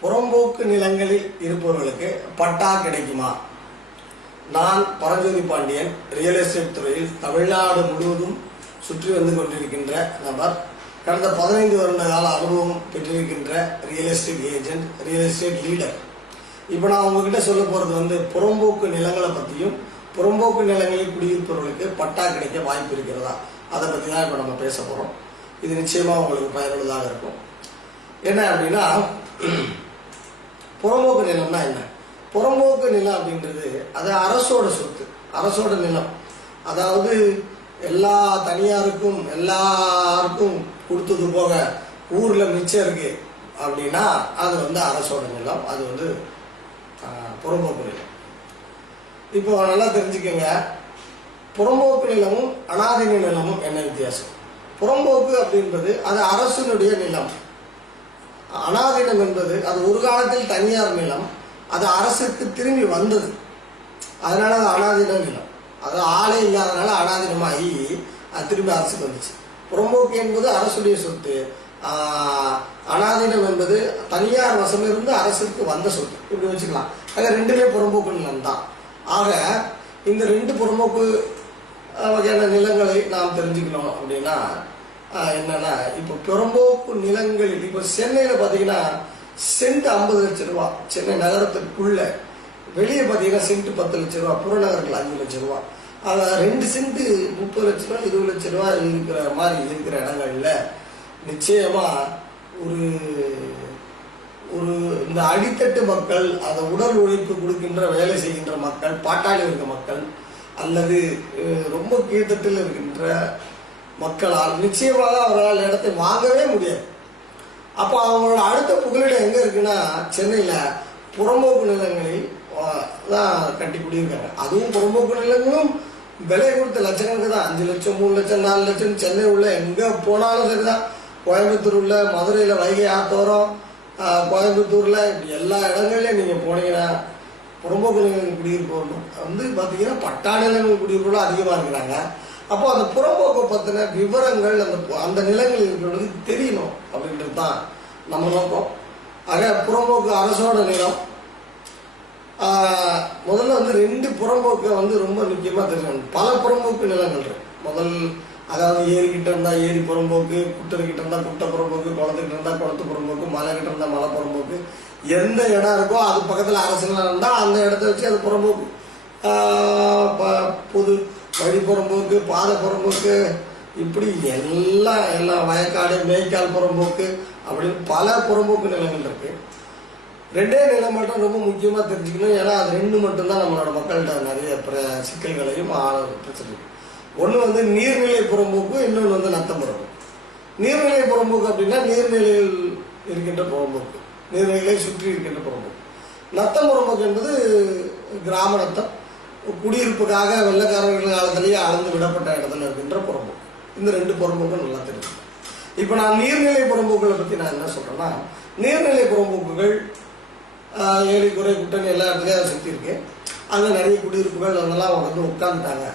புறம்போக்கு நிலங்களில் இருப்பவர்களுக்கு பட்டா கிடைக்குமா? நான் பரஞ்சோதி பாண்டியன் ரியல் எஸ்டேட் துறையில் தமிழ்நாடு முழுவதும் சுற்றி வந்து கொண்டிருக்கின்ற நபர். கடந்த பதினைந்து வருட கால அனுபவம் பெற்றிருக்கின்ற real estate agent real estate leader இப்போ நான் உங்ககிட்ட சொல்ல போகிறது வந்து புறம்போக்கு நிலங்களை பற்றியும் புறம்போக்கு நிலங்களில் குடியிருப்பவர்களுக்கு பட்டா கிடைக்க வாய்ப்பு இருக்கிறதா? அதை பற்றி தான் இப்போ நம்ம பேச போகிறோம் இது நிச்சயமாக உங்களுக்கு பயனுள்ளதாக இருக்கும். என்ன அப்படின்னா புறம்போக்கு நிலம்னா என்ன? புறம்போக்கு நிலம் அப்படின்றது அது அரசோட சொத்து அரசோட நிலம். அதாவது எல்லா தனியாருக்கும் எல்லாருக்கும் கொடுத்தது போக ஊரில் மிச்சம் இருக்கு அப்படின்னா அது வந்து அரசோட நிலம் அது வந்து புறம்போக்கு நிலம். இப்போ நல்லா தெரிஞ்சுக்கோங்க. புறம்போக்கு நிலமும் அனாதின நிலமும் என்ன வித்தியாசம்? புறம்போக்கு அப்படின்றது அது அரசனுடைய நிலம். அனாதீனம் என்பது அது ஒரு காலத்தில் தனியார் நிலம் அது அரசுக்கு திரும்பி வந்தது. அதனால அது அனாதீன நிலம். அது ஆளே இல்லாதனால அனாதீனமாகி அது திரும்பி அரசுக்கு வந்துச்சு. புறம்போக்கு என்பது அரசுடைய சொத்து. அனாதீனம் என்பது தனியார் வசமிருந்து அரசுக்கு வந்த சொத்து. இப்படி வச்சுக்கலாம். ஆக ரெண்டுமே புறம்போக்கு நிலம் தான் ஆக இந்த ரெண்டு புறம்போக்கு வகையான நிலங்களை நாம் தெரிஞ்சுக்கணும் அப்படின்னா என்னன்னா இப்போ பெரும்போக்கு நிலங்களில் இப்போ சென்னையில் பார்த்தீங்கன்னா சென்ட் ஐம்பது லட்சம் ரூபா சென்னை நகரத்துக்குள்ள. வெளியே பார்த்தீங்கன்னா சென்ட் பத்து லட்சம் ரூபா புறநகரத்தில் அஞ்சு லட்சம் ரூபா. அதில் ரெண்டு சென்ட் முப்பது லட்ச ரூபா இருபது லட்ச ரூபா இருக்கிற மாதிரி இருக்கிற இடங்கள்ல நிச்சயமா ஒரு ஒரு இந்த அடித்தட்டு மக்கள் அதை உடல் உழைப்பு கொடுக்கின்ற வேலை செய்கின்ற மக்கள் பாட்டாளி இருக்க மக்கள் அல்லது ரொம்ப கீழ்த்தட்டில் இருக்கின்ற மக்களால் நிச்சயமாக அவரால் இடத்தை வாங்கவே முடியாது. அப்போ அவங்களோட அடுத்த புகலிடம் எங்கே இருக்குன்னா சென்னையில் புறம்போக்கு நிலங்களில் தான் கட்டி குடியிருக்காங்க. அதுவும் புறம்போக்கு நிலங்களும் விலை கொடுத்த லட்சக்கணக்கு தான். அஞ்சு லட்சம் மூணு லட்சம் நாலு லட்சம் சென்னை உள்ள எங்கே போனாலும் சரிதான். கோயம்புத்தூர் உள்ள மதுரையில் வைகை ஆத்தோரம் கோயம்புத்தூரில் எல்லா இடங்கள்லையும் நீங்கள் போனீங்கன்னா புறம்போக்கு நிலங்கள் குடியிருப்போம் வந்து பார்த்தீங்கன்னா பட்டா நிலங்கள் குடியிருப்போம் அதிகமாக இருக்கிறாங்க. அப்போ அந்த புறம்போக்கை பற்றின விவரங்கள் அந்த அந்த நிலங்கள் இருக்கிறவங்களுக்கு தெரியணும் அப்படின்றது தான் நம்ம நோக்கம். ஆக புறம்போக்கு அரசோட நிலம். முதல்ல வந்து ரெண்டு புறம்போக்கை வந்து ரொம்ப முக்கியமாக தெரிஞ்சுக்கணும். பல புறம்போக்கு நிலங்கள் இருக்கு. முதல் அதாவது ஏரிக்கிட்ட இருந்தால் ஏரி புறம்போக்கு குட்டர்கிட்ட இருந்தால் குட்டை புறம்போக்கு குளத்துக்கிட்ட இருந்தால் குளத்து புறம்போக்கு மலை கிட்ட இருந்தால் மலை புறம்போக்கு. எந்த இடம் இருக்கோ அது பக்கத்தில் அரசு நிலம் இருந்தால் அந்த இடத்த வச்சு அது புறம்போக்கு. ப- பொது வழி புறம்போக்கு பாதை புறம்போக்கு இப்படி எல்லாம் எல்லாம் வயக்காடு மேய்க்கால் புறம்போக்கு அப்படின்னு பல புறம்போக்கு நிலங்கள் இருக்கு. ரெண்டே நிலம் மட்டும் ரொம்ப முக்கியமாக தெரிஞ்சுக்கணும். ஏன்னா அது ரெண்டு மட்டும்தான் நம்மளோட மக்கள்கிட்ட நிறைய பிர- சிக்கல்களையும் பிரச்சனை. ஒன்று வந்து நீர்நிலை புறம்போக்கு இன்னொன்று வந்து நத்தம்புறம் நீர்நிலை புறம்போக்கு அப்படின்னா நீர்நிலையில் இருக்கின்ற புறம்போக்கு. நீர்நிலையை சுற்றி இருக்கின்ற புறம்போக்கு. நத்தம் புறம்போக்கு என்பது கிராம நத்தம். குடியிருப்புக்காக வெள்ளக்காரர்கள் காலத்திலேயே அளந்து விடப்பட்ட இடத்துல இருக்கின்ற புறம்போக்கு இந்த ரெண்டு புறம்போக்கும் நல்லா தெரியும். இப்போ நான் நீர்நிலை புறம்போக்குகளை பற்றி நான் என்ன சொல்கிறேன்னா நீர்நிலை புறம்போக்குகள் ஆஹ், ஏரி குறை குட்டன் எல்லா இடத்துலையும் அதை சுற்றி இருக்கு. அங்கே நிறைய குடியிருப்புகள் அதெல்லாம் வந்து உட்காந்துட்டாங்க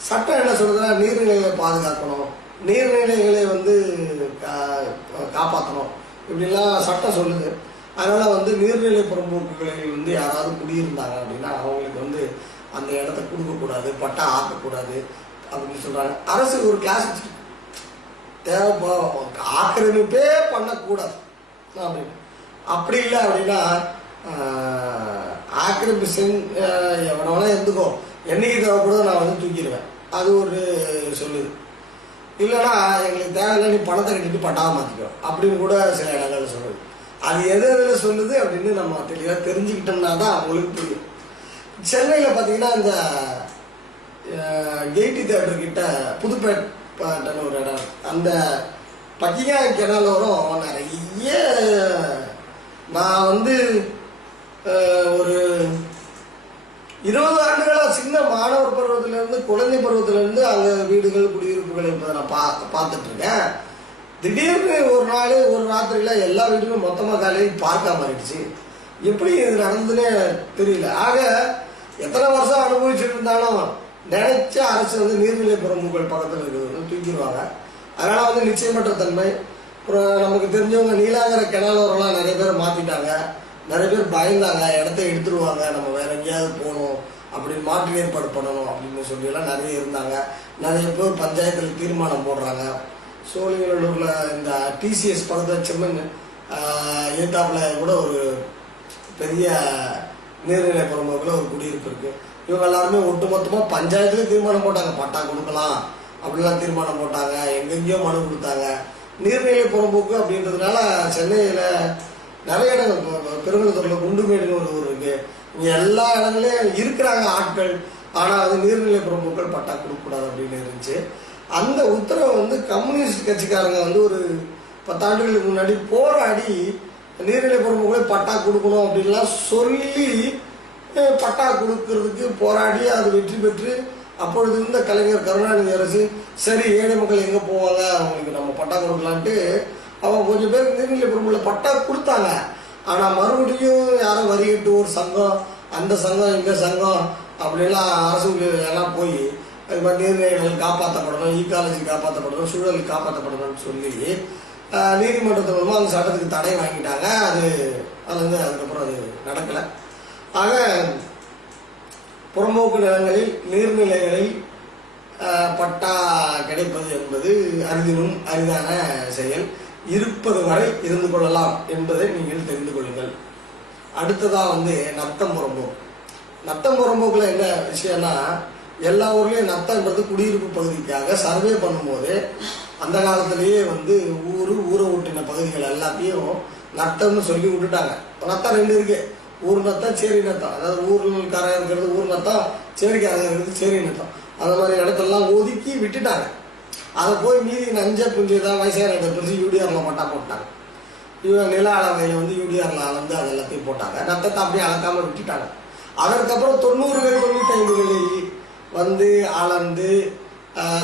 சட்டம் என்ன சொல்கிறதுனா நீர்நிலைகளை பாதுகாக்கணும். நீர்நிலைகளை வந்து கா- காப்பாற்றணும் இப்படிலாம் சட்டம் சொல்லுது. அதனால் வந்து நீர்நிலை புறம்போக்குகளில் வந்து யாராவது குடியிருந்தாங்க அப்படின்னா அவங்களுக்கு வந்து அந்த இடத்த கொடுக்கக்கூடாது பட்டா ஆக்கக்கூடாது அப்படின்னு சொல்கிறாங்க அரசு ஒரு கிளாஸ் வச்சிருக்கு தேவை ஆக்கிரமிப்பே பண்ணக்கூடாது. அப்படின்னு அப்படி இல்லை அப்படின்னா ஆக்கிரமி ஆக்கிரமிப்பு செஞ் ஆஹ், இருந்துக்கோ. என்னைக்கு தேவைப்படுதோ நான் வந்து தூக்கிடுவேன். அது ஒரு சொல்லுது. இல்லைன்னா எங்களுக்கு தேவையில்லை நீ பணத்தை கட்டிட்டு பட்டாவை மாற்றிக்கோ அப்படின்னு கூட சில இடங்களில் சொல்லுது. அது எது எதில் சொல்லுது அப்படின்னு நம்ம தெளிவாக தெரிஞ்சுக்கிட்டோம்னா தான் அவங்களுக்கு புரியும். சென்னையில் பார்த்தீங்கன்னா இந்த கெய்டி தேட்டர் கிட்ட புதுப்பேட்டைன்னு ஒரு இடம் அந்த பக்கிங்காய் கெனால் வரும். நிறைய நான் வந்து ஒரு இருபது ஆண்டுகளாக சின்ன மாணவர் பருவத்திலேருந்து குழந்தை பருவத்திலேருந்து அங்கே வீடுகள் குடியிருப்புகள் இருப்பதை நான் பா பார்த்துட்ருக்கேன். திடீர்னு ஒரு நாள் ஒரு ராத்திரியில் எல்லா வீடுமே மொத்தமாக காலையில் பார்க்காம ஆயிடுச்சு எப்படி இது நடந்துன்னே தெரியல. ஆக எத்தனை வருஷம் அனுபவிச்சுட்டு இருந்தாலும் நினைச்ச அரசு வந்து நீர்நிலை பிரமுகங்கள் பக்கத்தில் இருக்கிறது தூக்கிடுவாங்க. அதனால் வந்து நிச்சயமற்ற தன்மை. அப்புறம் நமக்கு தெரிஞ்சவங்க நீலாங்கர கிணலோரெல்லாம் நிறைய பேர் மாற்றிட்டாங்க நிறைய பேர் பயந்தாங்க. இடத்த எடுத்துருவாங்க. நம்ம வேற எங்கேயாவது போகணும். அப்படின்னு மாற்று ஏற்பாடு பண்ணணும் அப்படின்னு சொல்லியெல்லாம் நிறைய இருந்தாங்க. நிறைய பேர் பஞ்சாயத்தில் தீர்மானம் போடுறாங்க. சோழிங்கநல்லூரில் இந்த டிசிஎஸ் படத்தை செம்மன் ஏத்தாப்புல கூட ஒரு பெரிய நீர்நிலை புறம்போக்கில் ஒரு குடியிருப்பு இருக்கு. இவங்க எல்லாருமே ஒட்டுமொத்தமாக பஞ்சாயத்துல தீர்மானம் போட்டாங்க. பட்டா கொடுக்கலாம். அப்படிலாம் தீர்மானம் போட்டாங்க. எங்கெங்கேயோ மனு கொடுத்தாங்க. நீர்நிலை புறம்போக்கு அப்படின்றதுனால சென்னையில் நிறைய இடங்கள் இப்போ குண்டுமேடுன்னு ஒரு ஊர் இருக்கு. இங்கே எல்லா இடங்களையும் இருக்கிறாங்க ஆட்கள். ஆனால் அது நீர்நிலை புறம்போக்கள் பட்டா கொடுக்கக்கூடாது அப்படின்னு இருந்துச்சு. அந்த உத்தரவை வந்து கம்யூனிஸ்ட் கட்சிக்காரங்க வந்து ஒரு பத்தாண்டுகளுக்கு முன்னாடி போராடி நீர்நிலை புறம்போக்களை பட்டா கொடுக்கணும் அப்படின்லாம் சொல்லி பட்டா கொடுக்கறதுக்கு போராடி அது வெற்றி பெற்று அப்பொழுது இருந்த கலைஞர் கருணாநிதி அரசு சரி ஏழை மக்கள் எங்கே போவாங்க அவங்களுக்கு நம்ம பட்டா கொடுக்கலான்ட்டு அவங்க கொஞ்சம் பேர் நீர்நிலை புறம்போக்கில் பட்டா கொடுத்தாங்க. ஆனால் மறுபடியும் யாரும் வரிகட்டு ஒரு சங்கம் அந்த சங்கம் இந்த சங்கம் அப்படிலாம் அரசு எல்லாம் போய் அது மாதிரி நீர்நிலைகள் காப்பாற்றப்படணும் ஈக்காலஜி காப்பாற்றப்படணும் சூழல் காப்பாற்றப்படணும்னு சொல்லி நீதிமன்றத்து மூலமாக அந்த சட்டத்துக்கு தடை வாங்கிட்டாங்க. அது அது வந்து அதுக்கப்புறம் அது நடக்கலை. ஆக புறம்போக்கு நிலங்களில் நீர்நிலைகளில் பட்டா கிடைப்பது என்பது அரிதினும் அரிதான செயல். இருப்பது வரை இருந்து கொள்ளலாம் என்பதை நீங்கள் தெரிந்து கொள்ளுங்கள். அடுத்ததாக வந்து நத்தம் புறம்போக்கு. நத்தம் புறம்போக்கில் என்ன விஷயம்னா எல்லா ஊர்லேயும் நத்தம்ன்றது குடியிருப்பு பகுதிக்காக சர்வே பண்ணும்போது அந்த காலத்திலேயே வந்து ஊர் ஊரை ஒட்டின பகுதிகள் எல்லாத்தையும் நத்தம்னு சொல்லி விட்டுட்டாங்க. நத்தம் ரெண்டு இருக்கு. ஊர் நத்தம் சேரி நத்தம். அதாவது ஊர்காரன் இருக்கிறது ஊர் நத்தம் சேரிக்காரன் இருக்கிறது சேரி நத்தம். அந்த மாதிரி இடத்தெல்லாம் ஒதுக்கி விட்டுட்டாங்க. அதை போய் மீதி நஞ்சை குஞ்சு தான் வயசான இடத்தை பிரிச்சு யூடிஆரில் மட்டா போட்டாங்க. இவன் நில அளவையை வந்து யூடிஆரில் அளந்து அது எல்லாத்தையும் போட்டாங்க. நத்தத்தை அப்படியே அளக்காமல் விட்டுட்டாங்க. அதற்கப்புறம் தொண்ணூறுகள் தொண்ணூத்தைந்துகளில் வந்து அளந்து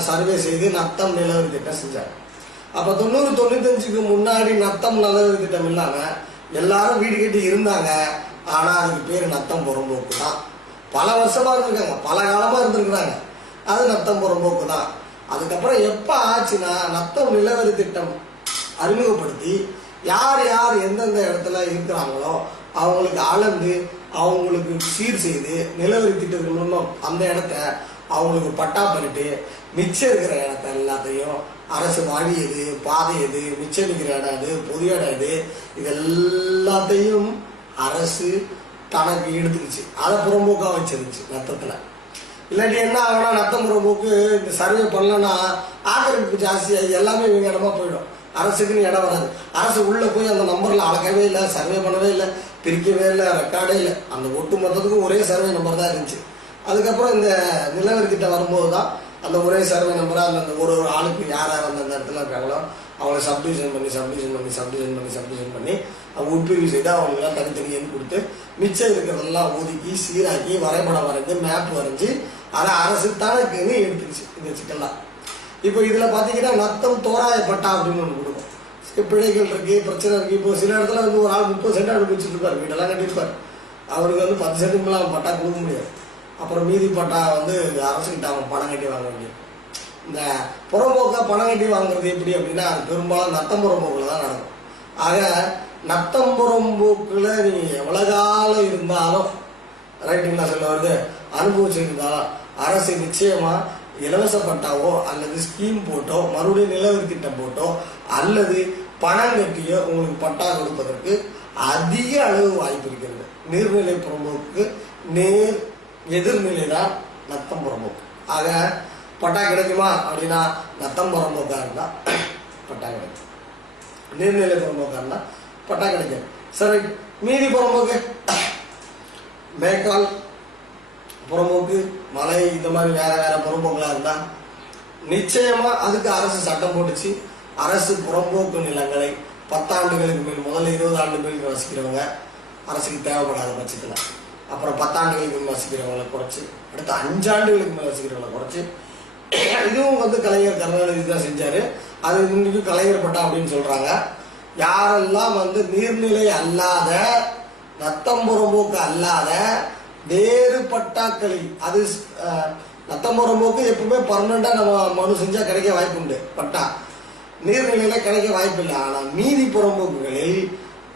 சர்வே செய்து நத்தம் நிலவு திட்டம் செஞ்சாங்க. அப்போ தொண்ணூறு தொண்ணூத்தஞ்சுக்கு முன்னாடி நத்தம் நிலவு திட்டம் இல்லாமல் எல்லாரும் வீடு கட்டி இருந்தாங்க. ஆனால் அதுக்கு பேர் நத்தம் புறம்போக்கு தான். பல வருஷமா இருந்திருக்காங்க. பல காலமாக இருந்திருக்கிறாங்க. அது நத்தம் புறம்போக்கு தான். அதுக்கப்புறம் எப்போ ஆச்சுன்னா நத்தம் நிலவரி திட்டம் அறிமுகப்படுத்தி யார் யார் எந்தெந்த இடத்துல இருக்கிறாங்களோ அவங்களுக்கு அளந்து அவங்களுக்கு சீர் செய்து நிலவரி திட்டத்தின் மூலம் அந்த இடத்த அவங்களுக்கு பட்டா பண்ணிட்டு மிச்சம் இருக்கிற இடத்த எல்லாத்தையும் அரசு வழி எது பாதை எது மிச்சம் இருக்கிற இடம் எது பொது இடம் எது இது எல்லாத்தையும் அரசு தனக்கு எடுத்துக்கிச்சு. அதை புறம்போக்காக வச்சிருந்துச்சு நத்தத்தில். இல்லாட்டி என்ன ஆகும்னா நத்தம் புறம்போக்கு இந்த சர்வே பண்ணலன்னா ஆக்கிரமிப்பு ஜாஸ்தியாகி எல்லாமே இவங்க இடமா போயிடும். அரசுக்குன்னு இடம் வராது. அரசு உள்ளே போய் அந்த நம்பரில் அளக்கவே இல்லை சர்வே பண்ணவே இல்லை பிரிக்கவே இல்லை ரெக்கார்டே இல்லை. அந்த ஒட்டு மொத்தத்துக்கும் ஒரே சர்வே நம்பர் தான் இருந்துச்சு. அதுக்கப்புறம் இந்த நிலவர்கிட்ட வரும்போது தான் அந்த ஒரே சர்வே நம்பராக அந்த ஒரு ஒரு ஆளுக்கு யார் யார் அந்த இடத்துல இருக்காங்களோ அவங்கள சப்டிவிஷன் பண்ணி சப்டிவிஷன் பண்ணி சப்டிவிஷன் பண்ணி சப்டிவிஷன் பண்ணி அவங்க உட்பிரிவு செய்து அவங்களுக்குலாம் தனித்தனியன்னு கொடுத்து மிச்சம் இருக்கிறதெல்லாம் ஒதுக்கி சீராக்கி வரைபடம் வரைஞ்சி மேப் வரைஞ்சி அதை அரசு தனக்குன்னு எடுத்துக்கிச்சு. இந்த சிக்கல்லாம் இப்போ இதில் பார்த்தீங்கன்னா நத்தம் தோராய பட்டா அப்படின்னு ஒன்று கொடுக்கும். பிழைகள் இருக்குது பிரச்சனை இருக்குது இப்போ சில இடத்துல வந்து ஒரு ஆள் முப்பது சென்ட் அனுப்பிச்சுட்டு இருப்பார் வீடெல்லாம் கட்டியிருப்பார். அவருக்கு வந்து பத்து சென்ட்டுக்கு மேலே பட்டா கொடுக்க முடியாது. அப்புறம் மீதி பட்டா வந்து அரசுக்கிட்ட அவங்க பணம் கட்டி வாங்க வேண்டியது. இந்த புறம்போக்காக பணம் கட்டி வாங்குறது எப்படி அப்படின்னா அது பெரும்பாலும் நத்தம் புறம்போக்கில் தான் நடக்கும். ஆக நத்தம் புறம்போக்கில் நீங்கள் எவ்வளோ காலம் இருந்தாலும் ரைட்டுங்களா சொல்ல வருது அனுபவிச்சிருந்தாலும் அரசு நிச்சயமாக இலவச பட்டாவோ அல்லது ஸ்கீம் போட்டோ மறுபடியும் நிலவரி திட்டம் போட்டோ அல்லது பணம் கட்டியோ உங்களுக்கு பட்டா கொடுப்பதற்கு அதிக அளவு வாய்ப்பு இருக்கிறது. நீர்நிலை புறம்போக்கு நேர் எதிர்நிலை தான் நத்தம் புறம்போக்கு. ஆக பட்டா கிடைக்குமா அப்படின்னா நத்தம் புறம்போக்கா இருந்தால் பட்டா கிடைக்கும். நீர்நிலை புறம்போக்கா இருந்தால் பட்டா கிடைக்கும். சரி மீதி புறம்போக்கு? மேற்கால் புறம்போக்கு மலை இந்த மாதிரி வேற வேற புறம்போக்கெல்லாம் இருந்தா நிச்சயமா அதுக்கு அரசு சட்டம் போட்டுச்சு. அரசு புறம்போக்கு நிலங்களை பத்தாண்டுகளுக்கு மேல் முதல்ல இருபது ஆண்டு மேல் வசிக்கிறவங்க அரசுக்கு தேவைப்படாத பட்சத்தில். அப்புறம் பத்தாண்டுகளுக்கு மேல் வசிக்கிறவங்களை குறைச்சி அடுத்த அஞ்சாண்டுகளுக்கு மேல் வசிக்கிறவங்களை குறைச்சி இதுவும் வந்து கலைஞர் கருணாநிதி தான் செஞ்சார். அது இன்னைக்கு கலைஞர் பட்டா அப்படின்னு சொல்கிறாங்க யாரெல்லாம் வந்து நீர்நிலை அல்லாத நத்தம்புறம்போக்கு அல்லாத வேறு பட்டாக்களில் அது நத்தம்புறம்போக்கு நத்தம் எப்பவுமே பர்மனண்டா நம்ம மனு செஞ்சால் கிடைக்க வாய்ப்பு உண்டு பட்டா. நீர்நிலையில் கிடைக்க வாய்ப்பு இல்லை. ஆனால் மீதி புறம்போக்குகளில்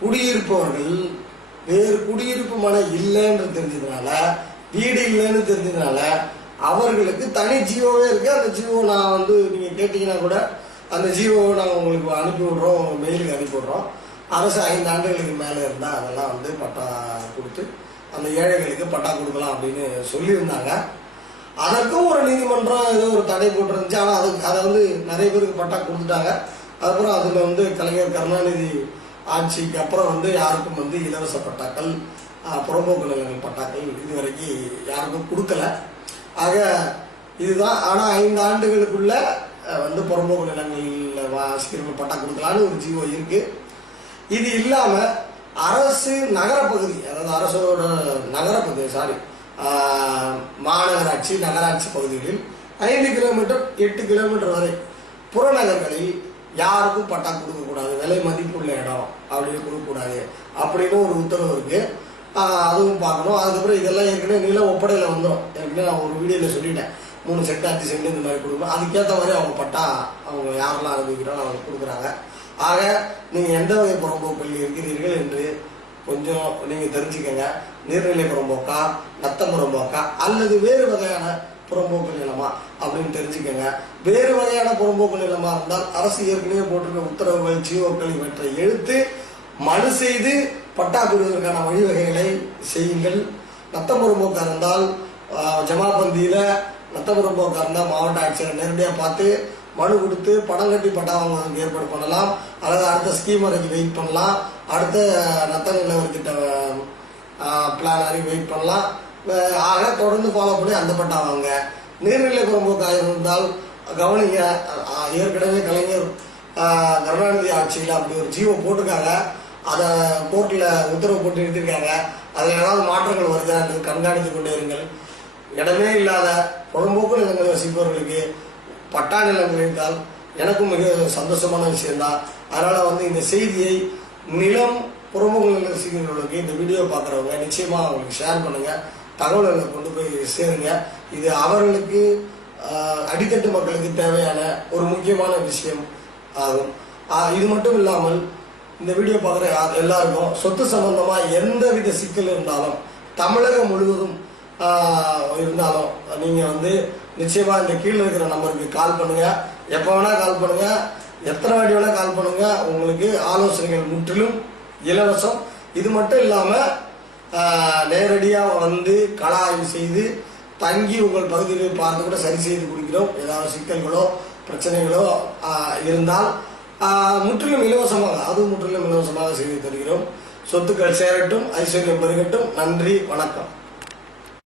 குடியிருப்பவர்கள் வேறு குடியிருப்பு மனை இல்லைன்னு தெரிஞ்சதுனால வீடு இல்லைன்னு தெரிஞ்சதுனால அவர்களுக்கு தனி ஜீவோவே இருக்கு. அந்த ஜீவோ நான் வந்து நீங்க கேட்டீங்கன்னா கூட அந்த ஜீவோவை நாங்கள் உங்களுக்கு அனுப்பி விடுறோம் மெயிலுக்கு அனுப்பி விடுறோம். அரசு ஐந்து ஆண்டுகளுக்கு மேலே இருந்தால் அதெல்லாம் வந்து பட்டா கொடுத்து அந்த ஏழைகளுக்கு பட்டா கொடுக்கலாம் அப்படின்னு சொல்லியிருந்தாங்க. அதற்கும் ஒரு நீதிமன்றம் ஏதோ ஒரு தடை போட்டிருந்துச்சு. ஆனால் அதுக்கு அதை வந்து நிறைய பேருக்கு பட்டா கொடுத்துட்டாங்க. அதுக்கப்புறம் அதில் வந்து கலைஞர் கருணாநிதி ஆட்சிக்கு அப்புறம் வந்து யாருக்கும் வந்து இலவச பட்டாக்கள் புறம்போக்கு நிலங்கள் பட்டாக்கள் இது வரைக்கும் யாருக்கும் கொடுக்கல. ஆக இதுதான் ஆனால் ஐந்து ஆண்டுகளுக்குள்ள வந்து புறம்போக்கு நிலங்களில் வாசிக்கிறவங்க பட்டா கொடுக்கலான்னு ஒரு ஜீவோ இருக்கு. இது இல்லாம அரசு நகரப்பகுதி அதாவது அரசோட நகரப்பகுதி சாரி மாநகராட்சி நகராட்சி பகுதிகளில் ஐந்து கிலோமீட்டர் எட்டு கிலோமீட்டர் வரை புறநகர்களில் யாருக்கும் பட்டா கொடுக்கக்கூடாது விலை மதிப்புள்ள இடம் அப்படின்னு கொடுக்கக்கூடாது அப்படின்னு ஒரு உத்தரவு இருக்கு. அதுவும் பார்க்கணும். அதுக்கப்புறம் இதெல்லாம் ஏற்கனவே நில ஒப்படையில் வந்துடும் ஏற்கனவே நான் ஒரு வீடியோவில் சொல்லிட்டேன். மூணு செட்டு அஞ்சு செட்டு இந்த மாதிரி கொடுக்கணும். அதுக்கேற்ற மாதிரி அவங்க பட்டா அவங்க யாரெல்லாம் அனுபவிக்கிறாங்களோ அவங்க கொடுக்குறாங்க. ஆக நீங்கள் எந்த வகை புறம்போக்கில் இருக்கிறீர்கள் என்று கொஞ்சம் நீங்கள் தெரிஞ்சுக்கங்க. நீர்நிலை புறம்போக்கா நத்த புறம்போக்கா அல்லது வேறு வகையான புறம்போக்கு நிலமா அப்படின்னு தெரிஞ்சுக்கங்க. வேறு வகையான புறம்போக்கு நிலமாக இருந்தால் அரசு ஏற்கனவே போட்டிருக்க உத்தரவுகள் ஜீவோக்கள் இவற்றை எழுத்து மனு செய்து பட்டா கொடுவதற்கான வழிவகைகளை செய்யுங்கள். நத்த புறம்போக்கா இருந்தால் ஆஹ், ஜமாபந்தியில நத்த இருந்தால் மாவட்ட ஆட்சியரை நேரடியாக பார்த்து மனு கொடுத்து பணம் கட்டி பட்டா வாங்குவதற்கு ஏற்பாடு பண்ணலாம். அல்லது அடுத்த ஸ்கீம் வரைக்கும் வெயிட் பண்ணலாம். அடுத்த நத்த நிலவரத்திட்ட பிளான் வரைக்கும் வெயிட் பண்ணலாம். ஆக தொடர்ந்து ஃபாலோ பண்ணி அந்த பட்டா வாங்க. நீர்நிலை புறம்போக்காக இருந்தால் கவனிங்க ஏற்கனவே கலைஞர் கருணாநிதி ஆட்சியில் அப்படி ஒரு ஜீவோ போட்டிருக்காங்க. அதை கோர்ட்டில் உத்தரவு போட்டு நிறுத்திருக்காங்க அதில் ஏதாவது மாற்றங்கள் வருதா என்று கண்காணித்து கொண்டே இருங்கள். இடமே இல்லாத புறம்போக்கு நிலங்களை வசிப்பவர்களுக்கு பட்டா நிலங்கள் இருந்தால் எனக்கும் மிக சந்தோஷமான விஷயம்தான் அதனால் வந்து இந்த செய்தியை நிலம் புறம்போக்கு நிலம் வசிக்கிறவர்களுக்கு இந்த வீடியோ பார்க்குறவங்க நிச்சயமாக அவங்களுக்கு ஷேர் பண்ணுங்கள் தகவல்களை கொண்டு போய் சேருங்க. இது அவர்களுக்கு அடித்தட்டு மக்களுக்கு தேவையான ஒரு முக்கியமான விஷயம் ஆகும். இது மட்டும் இல்லாமல் இந்த வீடியோ பார்க்குற எல்லாருக்கும் சொத்து சம்பந்தமாக எந்த வித சிக்கல் இருந்தாலும் தமிழகம் முழுவதும் இருந்தாலும் நீங்கள் வந்து நிச்சயமாக இந்த கீழே இருக்கிற நம்பருக்கு கால் பண்ணுங்கள் எப்போ வேணால் கால் பண்ணுங்கள் எத்தனை வாட்டி வேணால் கால் பண்ணுங்கள் உங்களுக்கு ஆலோசனைகள் முற்றிலும் இலவசம். இது மட்டும் இல்லாமல் நேரடியாக வந்து கலா ஆய்வு செய்து தங்கி உங்கள் பகுதியில் பார்த்து கூட சரி செய்து கொடுக்கிறோம். ஏதாவது சிக்கல்களோ பிரச்சனைகளோ இருந்தால் முற்றிலும் இலவசமாக அதுவும் முற்றிலும் இலவசமாக செய்து தருகிறோம். சொத்துக்கள் சேரட்டும் ஐஸ்வர்யம் பெருகட்டும். நன்றி வணக்கம்.